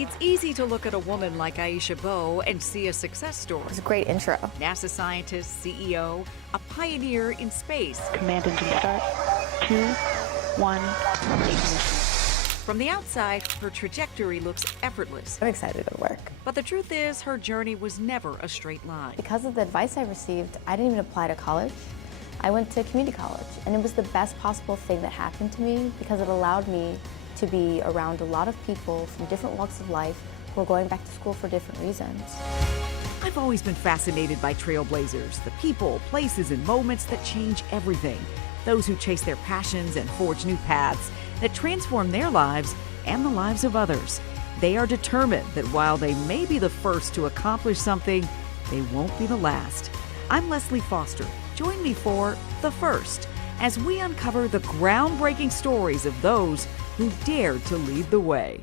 It's easy to look at a woman like Aisha Bowe and see a success story. It's a great intro. NASA scientist, CEO, a pioneer in space. Command engine start. 2, 1, ignition. From the outside, her trajectory looks effortless. I'm excited to go to work. But the truth is, her journey was never a straight line. Because of the advice I received, I didn't even apply to college. I went to community college, and it was the best possible thing that happened to me because it allowed me to be around a lot of people from different walks of life who are going back to school for different reasons. I've always been fascinated by trailblazers, the people, places, and moments that change everything. Those who chase their passions and forge new paths that transform their lives and the lives of others. They are determined that while they may be the first to accomplish something, they won't be the last. I'm Lesli Foster. Join me for The First as we uncover the groundbreaking stories of those who dared to lead the way.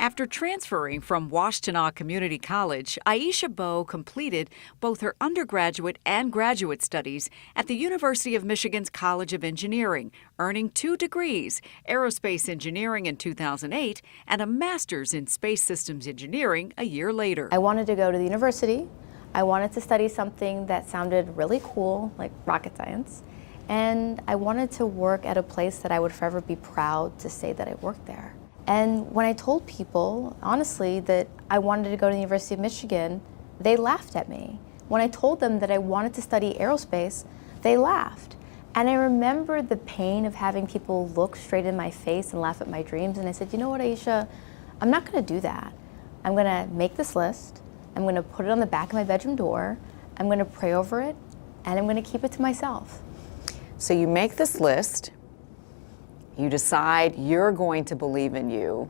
After transferring from Washtenaw Community College, Aisha Bowe completed both her undergraduate and graduate studies at the University of Michigan's College of Engineering, earning 2 degrees, aerospace engineering in 2008 and a master's in space systems engineering a year later. I wanted to go to the university. I wanted to study something that sounded really cool, like rocket science. And I wanted to work at a place that I would forever be proud to say that I worked there. And when I told people, honestly, that I wanted to go to the University of Michigan, they laughed at me. When I told them that I wanted to study aerospace, they laughed. And I remember the pain of having people look straight in my face and laugh at my dreams. And I said, you know what, Aisha, I'm not gonna do that. I'm gonna make this list. I'm gonna put it on the back of my bedroom door. I'm gonna pray over it, and I'm gonna keep it to myself. So you make this list, you decide you're going to believe in you.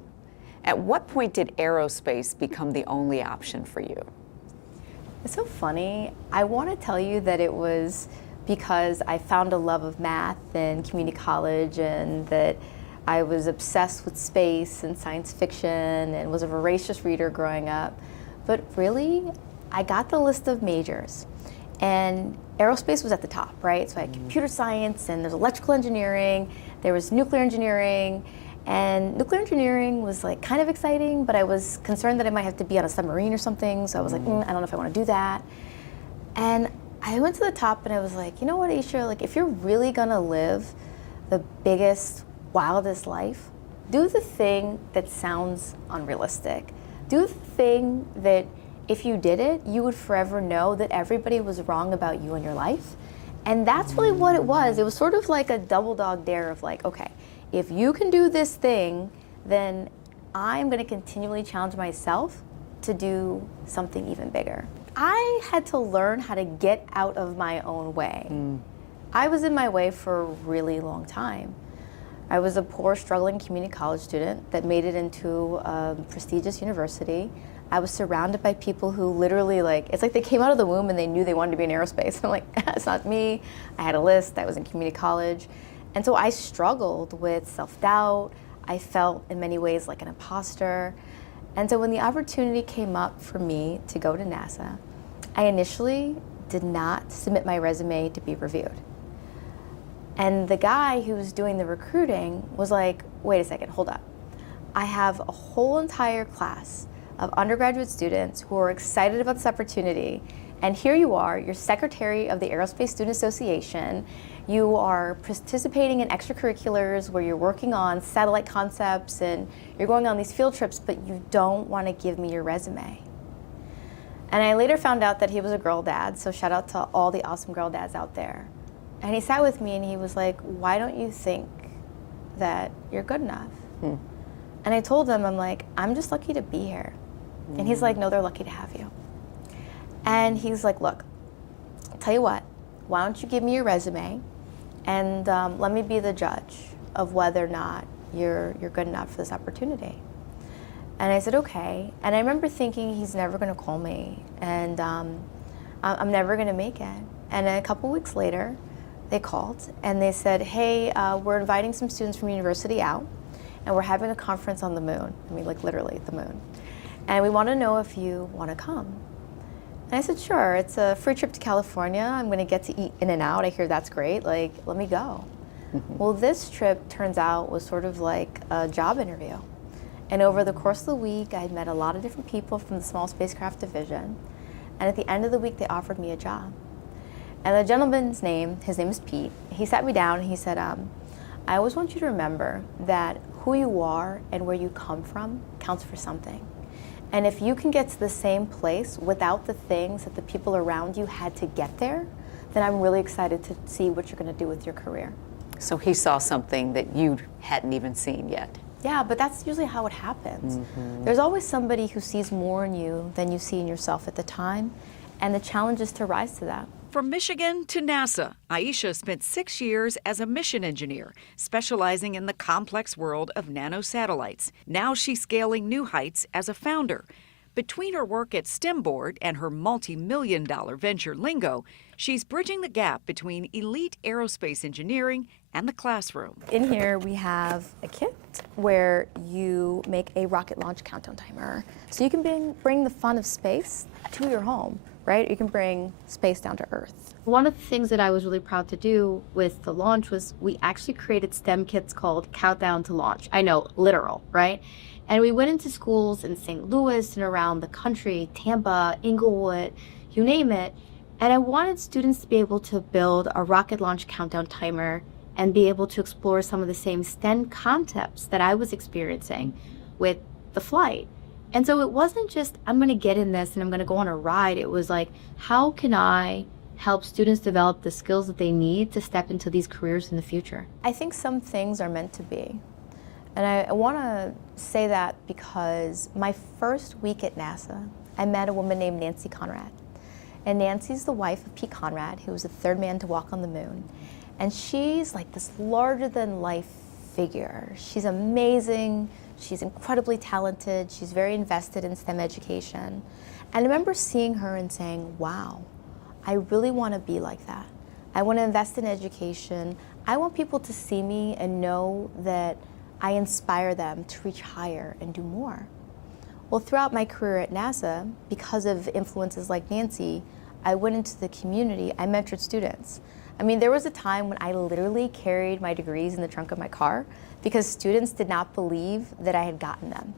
At what point did aerospace become the only option for you? It's so funny. I want to tell you that it was because I found a love of math in community college and that I was obsessed with space and science fiction and was a voracious reader growing up. But really, I got the list of majors. And aerospace was at the top, right? So I had computer science, and there's electrical engineering, there was nuclear engineering, and nuclear engineering was like kind of exciting, but I was concerned that I might have to be on a submarine or something, so I was like, I don't know if I want to do that. And I went to the top and I was like, you know what, Aisha, like if you're really gonna live the biggest, wildest life, do the thing that sounds unrealistic. Do the thing that if you did it, you would forever know that everybody was wrong about you and your life. And that's really what it was. It was sort of like a double dog dare of like, okay, if you can do this thing, then I'm gonna continually challenge myself to do something even bigger. I had to learn how to get out of my own way. I was in my way for a really long time. I was a poor, struggling community college student that made it into a prestigious university. I was surrounded by people who literally it's like they came out of the womb and they knew they wanted to be in aerospace. I'm like, it's not me. I had a list, I was in community college. And so I struggled with self-doubt. I felt in many ways like an imposter. And so when the opportunity came up for me to go to NASA, I initially did not submit my resume to be reviewed. And the guy who was doing the recruiting was like, wait a second, hold up. I have a whole entire class of undergraduate students who are excited about this opportunity. And here you are, you're secretary of the Aerospace Student Association. You are participating in extracurriculars where you're working on satellite concepts and you're going on these field trips, but you don't want to give me your resume. And I later found out that he was a girl dad, so shout out to all the awesome girl dads out there. And he sat with me and he was like, why don't you think that you're good enough? And I told him, I'm like, I'm just lucky to be here. And he's like, no, they're lucky to have you. And he's like, look, I'll tell you what, why don't you give me your resume and let me be the judge of whether or not you're good enough for this opportunity. And I said, okay. And I remember thinking, he's never gonna call me and I'm never gonna make it. And a couple weeks later, they called and they said, hey, we're inviting some students from university out and we're having a conference on the moon. I mean, like literally the moon. And we want to know if you want to come. And I said, sure, it's a free trip to California. I'm going to get to eat in and out. I hear that's great. Like, let me go. Well, this trip turns out was sort of like a job interview. And over the course of the week, I met a lot of different people from the small spacecraft division. And at the end of the week, they offered me a job. And the gentleman's name, his name is Pete, he sat me down and he said, I always want you to remember that who you are and where you come from counts for something. And if you can get to the same place without the things that the people around you had to get there, then I'm really excited to see what you're going to do with your career. So he saw something that you hadn't even seen yet. Yeah, but that's usually how it happens. There's always somebody who sees more in you than you see in yourself at the time, and the challenge is to rise to that. From Michigan to NASA, Aisha spent 6 years as a mission engineer, specializing in the complex world of nanosatellites. Now she's scaling new heights as a founder. Between her work at STEMboard and her multi-million-dollar venture Lingo, she's bridging the gap between elite aerospace engineering and the classroom. In here we have a kit where you make a rocket launch countdown timer. So you can bring the fun of space to your home, right? You can bring space down to Earth. One of the things that I was really proud to do with the launch was we actually created STEM kits called Countdown to Launch. I know, literal, right? And we went into schools in St. Louis and around the country, Tampa, Inglewood, you name it. And I wanted students to be able to build a rocket launch countdown timer and be able to explore some of the same STEM concepts that I was experiencing with the flight. And so it wasn't just, I'm going to get in this and I'm going to go on a ride. It was like, how can I help students develop the skills that they need to step into these careers in the future? I think some things are meant to be. And I want to say that because my first week at NASA, I met a woman named Nancy Conrad. And Nancy's the wife of Pete Conrad, who was the third man to walk on the moon. And she's like this larger-than-life figure. She's amazing. She's incredibly talented. She's very invested in STEM education. And I remember seeing her and saying, wow, I really want to be like that. I want to invest in education. I want people to see me and know that I inspire them to reach higher and do more. Well, throughout my career at NASA, because of influences like Nancy, I went into the community, I mentored students. I mean, there was a time when I literally carried my degrees in the trunk of my car because students did not believe that I had gotten them.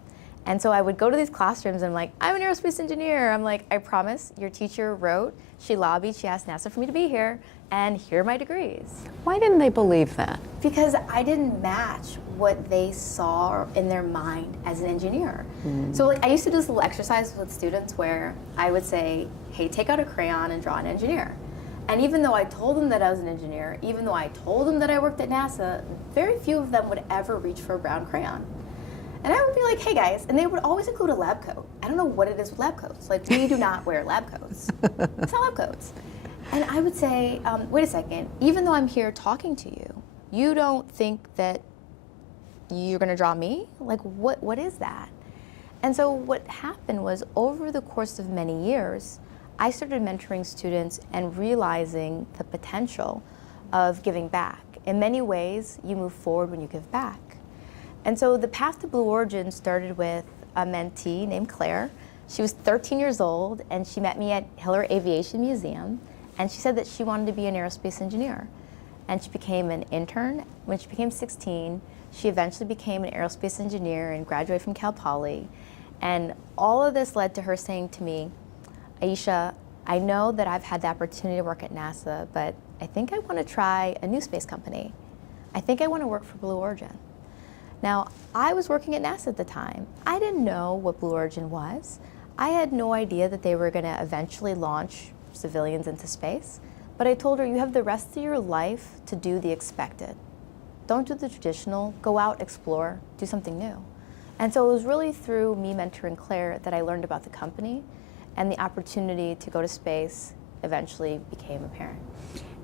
And so I would go to these classrooms and I'm like, I'm an aerospace engineer. I'm like, I promise, your teacher wrote, she lobbied, she asked NASA for me to be here, and here are my degrees. Why didn't they believe that? Because I didn't match what they saw in their mind as an engineer. So like, I used to do this little exercise with students where I would say, hey, take out a crayon and draw an engineer. And even though I told them that I was an engineer, even though I told them that I worked at NASA, very few of them would ever reach for a brown crayon. And I would be like, hey guys, and they would always include a lab coat. I don't know what it is with lab coats. Like, we do not wear lab coats. It's not lab coats. And I would say, wait a second, even though I'm here talking to you, you don't think that you're gonna draw me? Like, what is that? And so what happened was, over the course of many years, I started mentoring students and realizing the potential of giving back. In many ways, you move forward when you give back. And so the path to Blue Origin started with a mentee named Claire. She was 13 years old, and she met me at Hiller Aviation Museum, and she said that she wanted to be an aerospace engineer. And she became an intern. When she became 16, she eventually became an aerospace engineer and graduated from Cal Poly. And all of this led to her saying to me, Aisha, I know that I've had the opportunity to work at NASA, but I think I want to try a new space company. I think I want to work for Blue Origin. Now, I was working at NASA at the time. I didn't know what Blue Origin was. I had no idea that they were going to eventually launch civilians into space. But I told her, you have the rest of your life to do the expected. Don't do the traditional, go out, explore, do something new. And so it was really through me mentoring Claire that I learned about the company, and the opportunity to go to space eventually became apparent.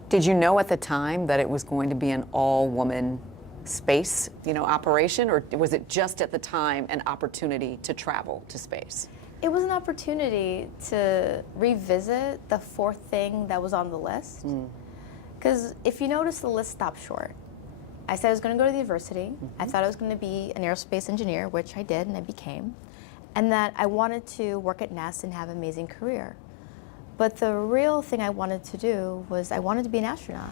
Did you know at the time that it was going to be an all-woman space, operation, or was it just at the time an opportunity to travel to space? It was an opportunity to revisit the fourth thing that was on the list. Because if you notice, the list stopped short. I said I was going to go to the university. I thought I was going to be an aerospace engineer, which I did and I became. And that I wanted to work at NASA and have an amazing career. But the real thing I wanted to do was I wanted to be an astronaut.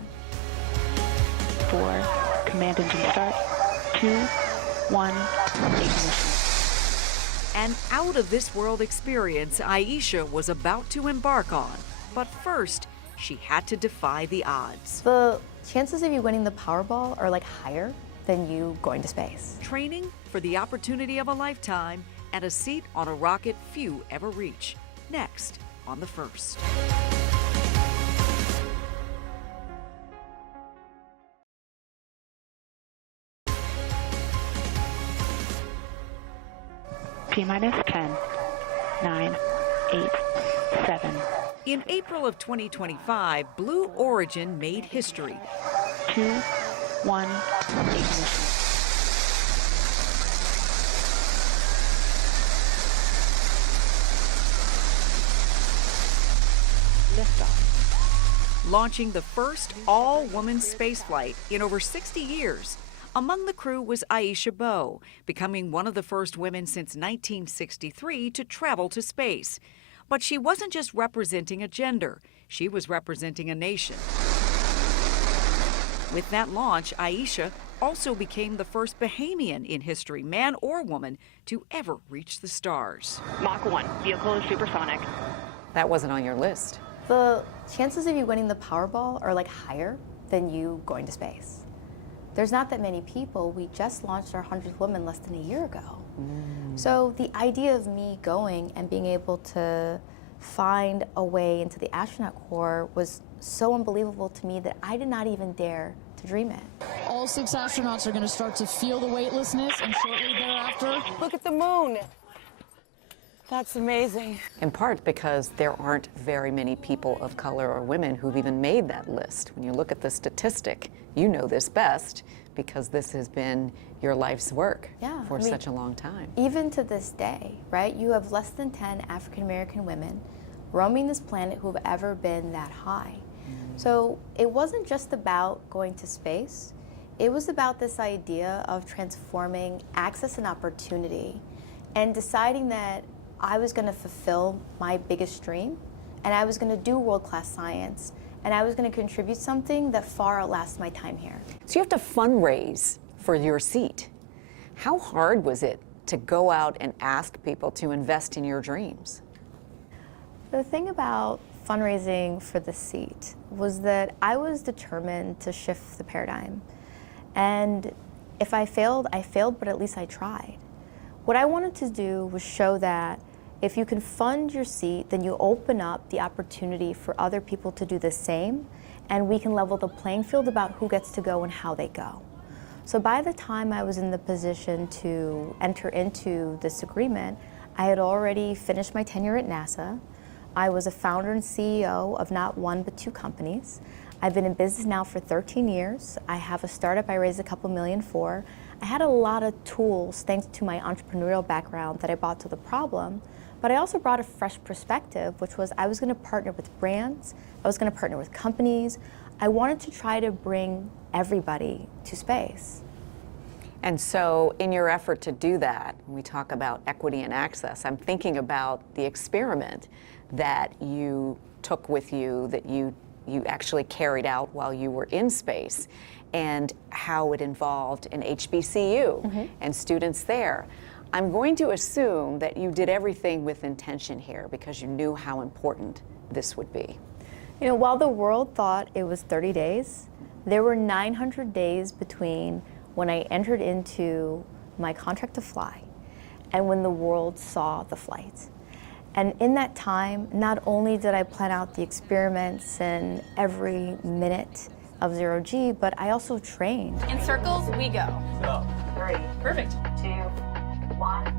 4, command engine start, 2, 1, ignition. An out-of-this-world experience Aisha was about to embark on. But first, she had to defy the odds. The chances of you winning the Powerball are like higher than you going to space. Training for the opportunity of a lifetime and a seat on a rocket few ever reach. Next on The First. T-minus 10, 9, 8, 7. In April of 2025, Blue Origin made history. 2, 1, ignition. Liftoff. Launching the first all-woman spaceflight in over 60 years. Among the crew was Aisha Bowe, becoming one of the first women since 1963 to travel to space. But she wasn't just representing a gender, she was representing a nation. With that launch, Aisha also became the first Bahamian in history, man or woman, to ever reach the stars. Mach 1, vehicle is supersonic. That wasn't on your list. The chances of you winning the Powerball are like higher than you going to space. There's not that many people. We just launched our 100th woman less than a year ago. So the idea of me going and being able to find a way into the astronaut corps was so unbelievable to me that I did not even dare to dream it. All 6 astronauts are going to start to feel the weightlessness, and shortly thereafter, Look at the moon. That's amazing. In part because there aren't very many people of color or women who've even made that list. When you look at the statistic, you know this best because this has been your life's work for such a long time. Even to this day, right, you have less than 10 African American women roaming this planet who have ever been that high. So it wasn't just about going to space. It was about this idea of transforming access and opportunity and deciding that I was going to fulfill my biggest dream, and I was going to do world-class science, and I was going to contribute something that far outlasts my time here. So you have to fundraise for your seat. How hard was it to go out and ask people to invest in your dreams? The thing about fundraising for the seat was that I was determined to shift the paradigm. And if I failed, but at least I tried. What I wanted to do was show that if you can fund your seat, then you open up the opportunity for other people to do the same, and we can level the playing field about who gets to go and how they go. So by the time I was in the position to enter into this agreement, I had already finished my tenure at NASA. I was a founder and CEO of not one but 2 companies. I've been in business now for 13 years. I have a startup I raised a couple million for. I had a lot of tools thanks to my entrepreneurial background that I brought to the problem, but I also brought a fresh perspective, which was I was going to partner with brands, I was going to partner with companies. I wanted to try to bring everybody to space. And so in your effort to do that, when we talk about equity and access, I'm thinking about the experiment that you took with you, that you actually carried out while you were in space, and how it involved an HBCU and students there. I'm going to assume that you did everything with intention here because you knew how important this would be. You know, while the world thought it was 30 days, there were 900 days between when I entered into my contract to fly and when the world saw the flight. And in that time, not only did I plan out the experiments and every minute of 0G, but I also trained. In circles, we go. 3. Perfect. 2, 1.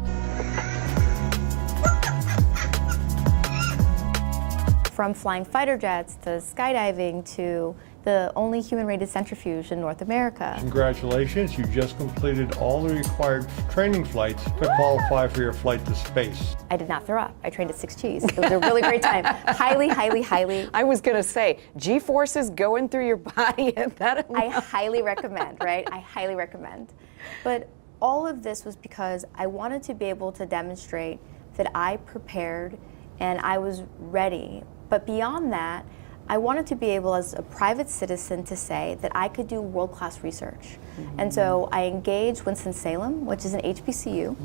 From flying fighter jets to skydiving to the only human-rated centrifuge in North America. Congratulations, you just completed all the required training flights to qualify for your flight to space. I did not throw up. I trained at 6Gs. It was a really great time. Highly, highly, highly. I was going to say, G-forces going through your body at that amount. I highly recommend, right? I highly recommend. But all of this was because I wanted to be able to demonstrate that I prepared and I was ready. But beyond that, I wanted to be able, as a private citizen, to say that I could do world-class research. And so I engaged Winston-Salem, which is an HBCU.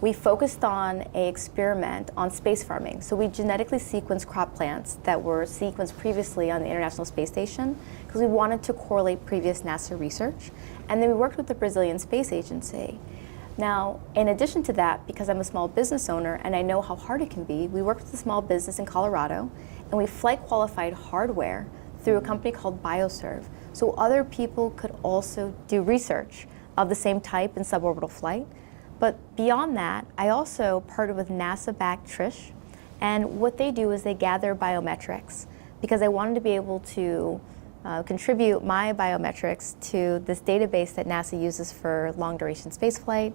We focused on an experiment on space farming. So we genetically sequenced crop plants that were sequenced previously on the International Space Station because we wanted to correlate previous NASA research. And then we worked with the Brazilian Space Agency. Now, in addition to that, because I'm a small business owner and I know how hard it can be, we worked with a small business in Colorado and we flight qualified hardware through a company called BioServe. So other people could also do research of the same type in suborbital flight. But beyond that, I also partnered with NASA-backed Trish, and what they do is they gather biometrics because I wanted to be able to contribute my biometrics to this database that NASA uses for long-duration spaceflight.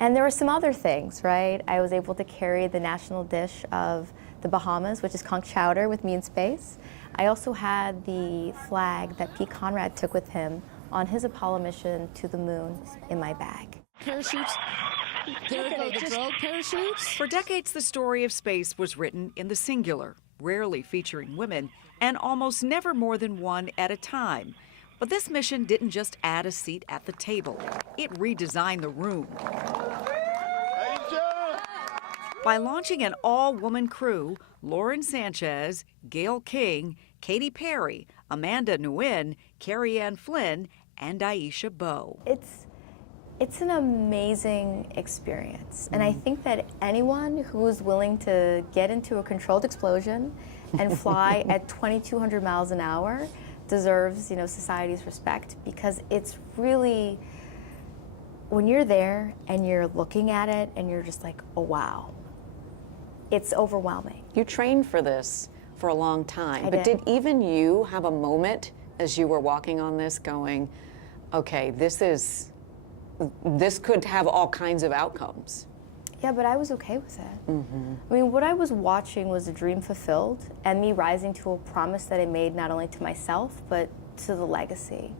And there were some other things, right? I was able to carry the national dish of the Bahamas, which is conch chowder, with me in space. I also had the flag that Pete Conrad took with him on his Apollo mission to the moon in my bag. Parachutes. There go the drogue parachutes. For decades, the story of space was written in the singular, rarely featuring women, and almost never more than one at a time. But this mission didn't just add a seat at the table, it redesigned the room. By launching an all-woman crew, Lauren Sanchez, Gail King, Katy Perry, Amanda Nguyen, Carrie Ann Flynn, and Aisha Bowe. It's an amazing experience, and I think that anyone who is willing to get into a controlled explosion and fly at 2,200 miles an hour deserves, society's respect, because it's really, when you're there and you're looking at it and you're just like, oh wow, it's overwhelming. You trained for this for a long time, but did even you have a moment as you were walking on this going, okay, this could have all kinds of outcomes? Yeah, but I was okay with it. I mean, what I was watching was a dream fulfilled and me rising to a promise that I made not only to myself, but to the legacy.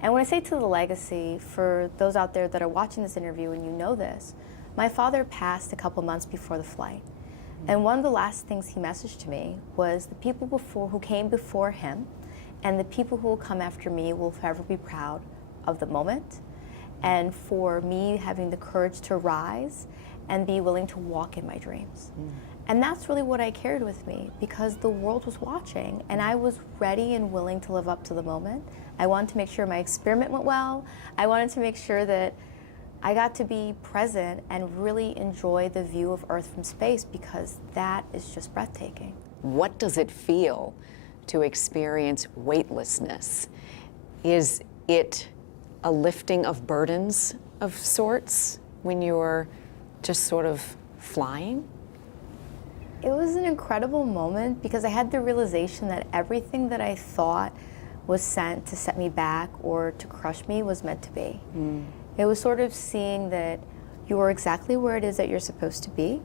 And when I say to the legacy, for those out there that are watching this interview and you know this, my father passed a couple months before the flight. And one of the last things he messaged to me was the people who came before him and the people who will come after me will forever be proud of the moment, and for me having the courage to rise and be willing to walk in my dreams. And that's really what I carried with me, because the world was watching and I was ready and willing to live up to the moment. I wanted to make sure my experiment went well. I wanted to make sure that I got to be present and really enjoy the view of Earth from space, because that is just breathtaking. What does it feel to experience weightlessness? Is it a lifting of burdens of sorts when you're just sort of flying? It was an incredible moment because I had the realization that everything that I thought was sent to set me back or to crush me was meant to be. It was sort of seeing that you are exactly where it is that you're supposed to be.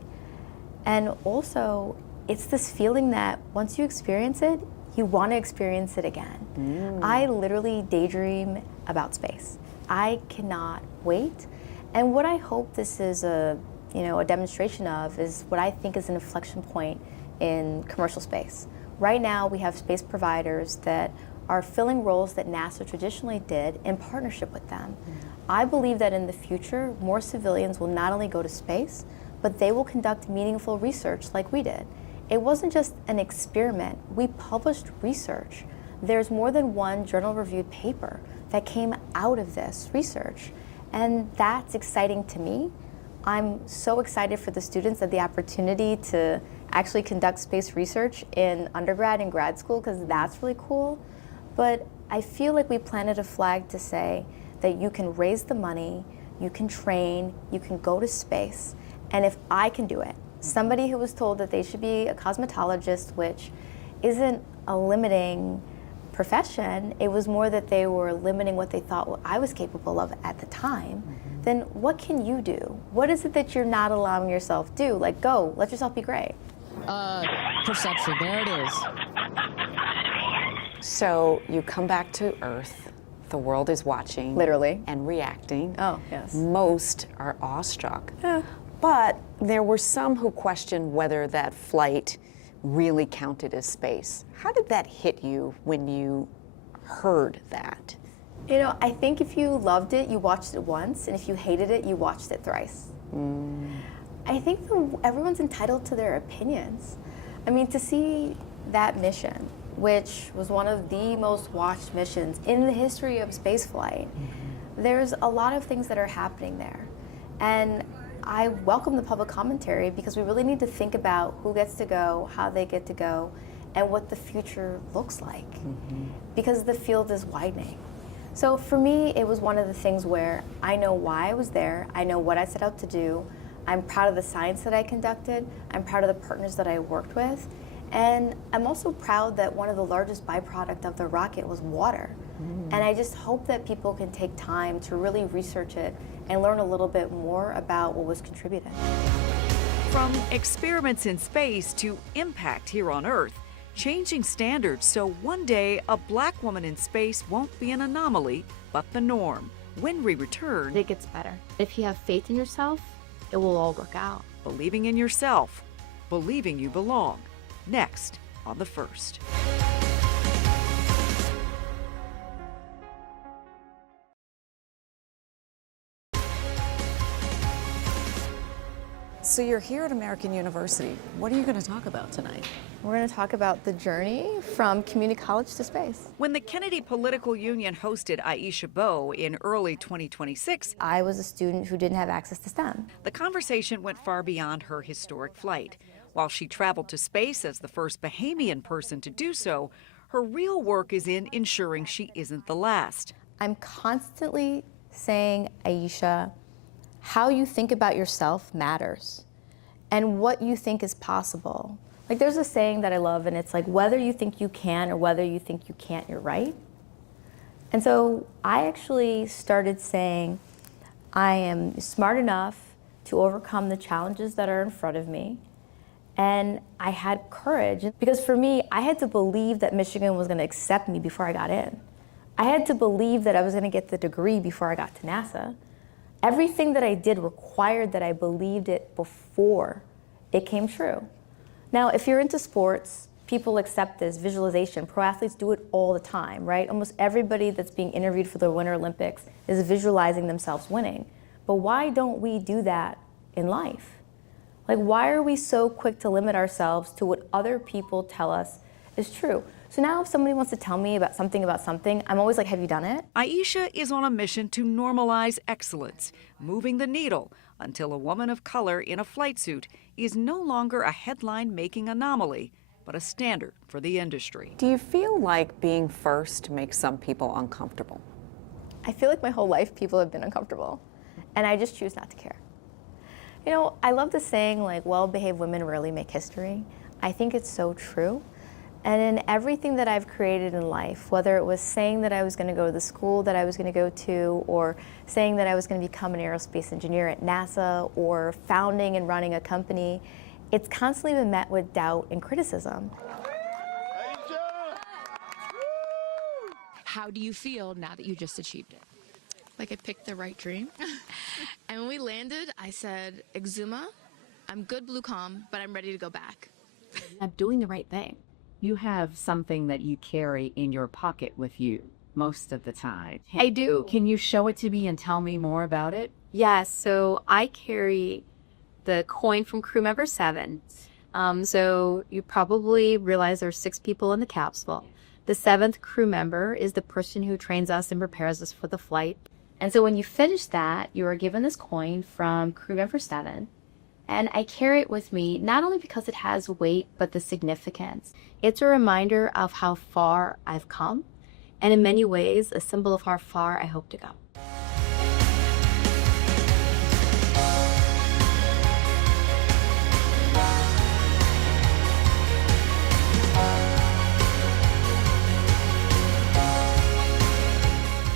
And also, it's this feeling that once you experience it, you want to experience it again. I literally daydream about space. I cannot wait. And what I hope this is a demonstration of is what I think is an inflection point in commercial space. Right now, we have space providers that are filling roles that NASA traditionally did in partnership with them. I believe that in the future, more civilians will not only go to space, but they will conduct meaningful research like we did. It wasn't just an experiment. We published research. There's more than one journal-reviewed paper that came out of this research, and that's exciting to me. I'm so excited for the students at the opportunity to actually conduct space research in undergrad and grad school, because that's really cool. But I feel like we planted a flag to say that you can raise the money, you can train, you can go to space, and if I can do it, somebody who was told that they should be a cosmetologist, which isn't a limiting profession, it was more that they were limiting what they thought I was capable of at the time, then what can you do? What is it that you're not allowing yourself to do? Like, go, let yourself be great. Perception, there it is. So you come back to Earth, the world is watching. Literally. And reacting. Oh, yes. Most are awestruck. But there were some who questioned whether that flight really counted as space. How did that hit you when you heard that? You know, I think if you loved it, you watched it once, and if you hated it, you watched it thrice. I think everyone's entitled to their opinions. I mean, to see that mission, which was one of the most watched missions in the history of spaceflight, there's a lot of things that are happening there. And I welcome the public commentary because we really need to think about who gets to go, how they get to go, and what the future looks like. Because the field is widening. So for me, it was one of the things where I know why I was there, I know what I set out to do, I'm proud of the science that I conducted, I'm proud of the partners that I worked with, and I'm also proud that one of the largest byproduct of the rocket was water. And I just hope that people can take time to really research it and learn a little bit more about what was contributed. From experiments in space to impact here on Earth, changing standards so one day a Black woman in space won't be an anomaly, but the norm. When we return, It gets better. If you have faith in yourself, it will all work out. believing in yourself, believing you belong. Next on The First. So you're here at American University. What are you going to talk about tonight? We're going to talk about the journey from community college to space. When the Kennedy Political Union hosted Aisha Bowe in early 2026, I was a student who didn't have access to STEM. the conversation went far beyond her historic flight. While she traveled to space as the first Bahamian person to do so, her real work is in ensuring she isn't the last. I'm constantly saying, Aisha, how you think about yourself matters, and what you think is possible. Like, there's a saying that I love, and it's like, whether you think you can or whether you think you can't, you're right. And so I actually started saying, I am smart enough to overcome the challenges that are in front of me. And I had courage, because for me, I had to believe that Michigan was going to accept me before I got in. I had to believe that I was going to get the degree before I got to NASA. Everything that I did required that I believed it before it came true. Now, if you're into sports, people accept this visualization. Pro athletes do it all the time, right? Almost everybody that's being interviewed for the Winter Olympics is visualizing themselves winning. But why don't we do that in life? Like, why are we so quick to limit ourselves to what other people tell us is true? So now if somebody wants to tell me about something, I'm always like, have you done it? Aisha is on a mission to normalize excellence, moving the needle until a woman of color in a flight suit is no longer a headline-making anomaly, but a standard for the industry. Do you feel like being first makes some people uncomfortable? I feel like my whole life people have been uncomfortable, and I just choose not to care. You know, I love the saying, like, well-behaved women rarely make history. I think it's so true. And in everything that I've created in life, whether it was saying that I was going to go to the school that I was going to go to, or saying that I was going to become an aerospace engineer at NASA, or founding and running a company, it's constantly been met with doubt and criticism. How do you feel now that you just achieved it? Like I picked the right dream. And when we landed, I said, Exuma, I'm good blue comm, but I'm ready to go back. I'm doing the right thing. You have something that you carry in your pocket with you most of the time. I do. Can you show it to me and tell me more about it? Yes, so I carry the coin from crew member 7. So you probably realize there's 6 people in the capsule. The 7th crew member is the person who trains us and prepares us for the flight. And so when you finish that, you are given this coin from crew member 7. And I carry it with me, not only because it has weight, but the significance. It's a reminder of how far I've come, and in many ways, a symbol of how far I hope to go.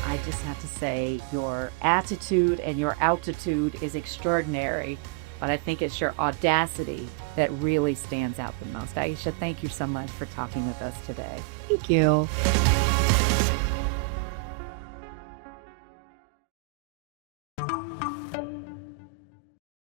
I just have to say your attitude and your altitude is extraordinary, but I think it's your audacity that really stands out the most. Aisha, thank you so much for talking with us today. Thank you.